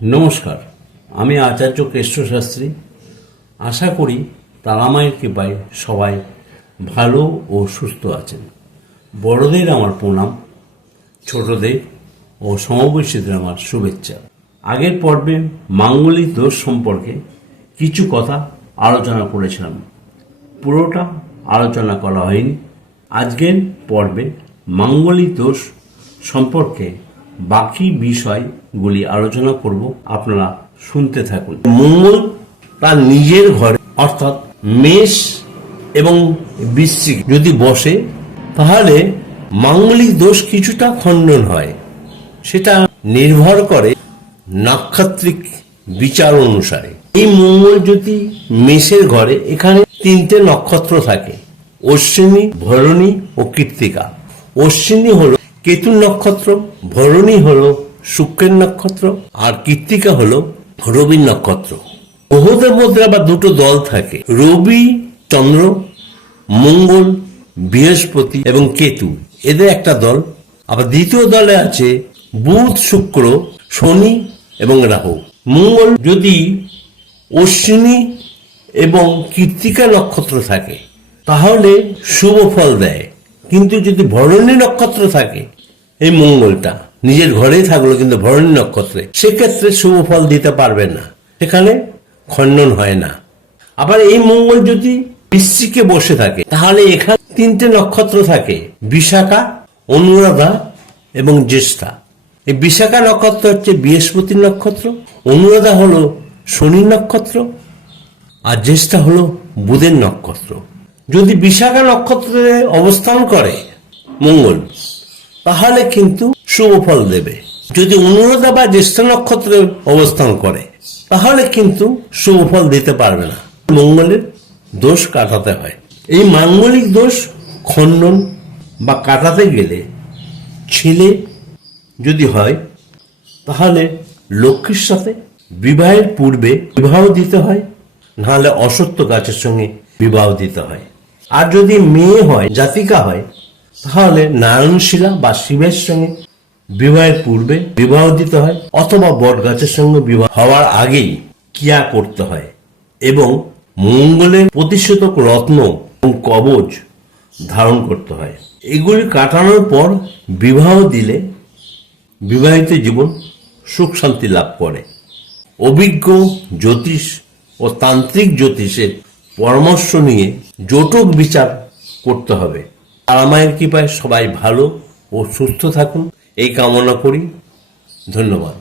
নমস্কার, আমি আচার্য কেষ্ট শাস্ত্রী। আশা করি তারামায়ের কৃপায় সবাই ভালো ও সুস্থ আছেন। বড়দের আমার প্রণাম, ছোটদের ও সমবয়সীদের আমার শুভেচ্ছা। আগের পর্বে মাঙ্গলিক দোষ সম্পর্কে কিছু কথা আলোচনা করেছিলাম, পুরোটা আলোচনা করা হয়নি। আজকের পর্বে মাঙ্গলিক দোষ সম্পর্কে বাকি বিষয়গুলি আলোচনা করব, আপনারা শুনতে থাকুন। মঙ্গল তার নিজের ঘরে অর্থাৎ মেষ এবং বৃশ্চিক যদি বসে, তাহলে মাঙ্গলিক দোষ কিছুটা খণ্ডন হয়। সেটা নির্ভর করে নাক্ষত্রিক বিচার অনুসারে। এই মঙ্গল যদি মেষের ঘরে, এখানে তিনটে নক্ষত্র থাকে: অশ্বিনী, ভরণী ও কৃত্তিকা। অশ্বিনী হলো কেতুর নক্ষত্র, ভরণী হলো শুক্রের নক্ষত্র, আর কৃত্তিকা হলো রবির নক্ষত্র। গ্রহদের মধ্যে আবার দুটো দল থাকে: রবি, চন্দ্র, মঙ্গল, বৃহস্পতি এবং কেতু, এদের একটা দল। আবার দ্বিতীয় দলে আছে বুধ, শুক্র, শনি এবং রাহু। মঙ্গল যদি অশ্বিনী এবং কৃত্তিকা নক্ষত্র থাকে তাহলে শুভ ফল দেয়, কিন্তু যদি ভরণী নক্ষত্র থাকে, এই মঙ্গলটা নিজের ঘরেই থাকলো কিন্তু ভরণী নক্ষত্রে, সেক্ষেত্রে শুভ ফল দিতে পারবে না, সেখানে খণ্ডন হয় না। আবার এই মঙ্গল যদি বৃশ্চিকে বসে থাকে, তাহলে এখানে তিনটে নক্ষত্র থাকে: বিশাখা, অনুরাধা এবং জ্যেষ্ঠা। এই বিশাখা নক্ষত্র হচ্ছে বৃহস্পতির নক্ষত্র, অনুরাধা হলো শনির নক্ষত্র, আর জ্যেষ্ঠা হলো বুধের নক্ষত্র। যদি বিশাখা নক্ষত্রে অবস্থান করে মঙ্গল, তাহলে কিন্তু শুভ ফল দেবে। যদি অনুরাধা বা জ্যেষ্ঠা নক্ষত্রে অবস্থান করে, তাহলে কিন্তু শুভ ফল দিতে পারবে না। মঙ্গলের দোষ কাটাতে হয়। এই মাঙ্গলিক দোষ খণ্ডন বা কাটাতে গেলে ছেলে যদি হয়, তাহলে লক্ষ্মীর সাথে বিবাহের পূর্বে বিবাহ দিতে হয়, নাহলে অসত্য গাছের সঙ্গে বিবাহ দিতে হয়। আর যদি মেয়ে হয়, জাতিকা হয়, তাহলে নারায়ণশিলা বা শিবের সঙ্গে বিবাহের পূর্বে বিবাহ দিতে হয়, অথবা বট গাছের সঙ্গে বিবাহ হওয়ার আগেই ক্রিয়া করতে হয়। এবং মঙ্গলের প্রতিষেধক রত্ন এবং কবচ ধারণ করতে হয়। এগুলি কাটানোর পর বিবাহ দিলে বিবাহিত জীবন সুখ শান্তি লাভ করে। অভিজ্ঞ জ্যোতিষ ও তান্ত্রিক জ্যোতিষের পরামর্শ নিয়ে জটক বিচার করতে হবে। তারামায়ের কৃপায় সবাই ভালো ও সুস্থ থাকুন, এই কামনা করি। ধন্যবাদ।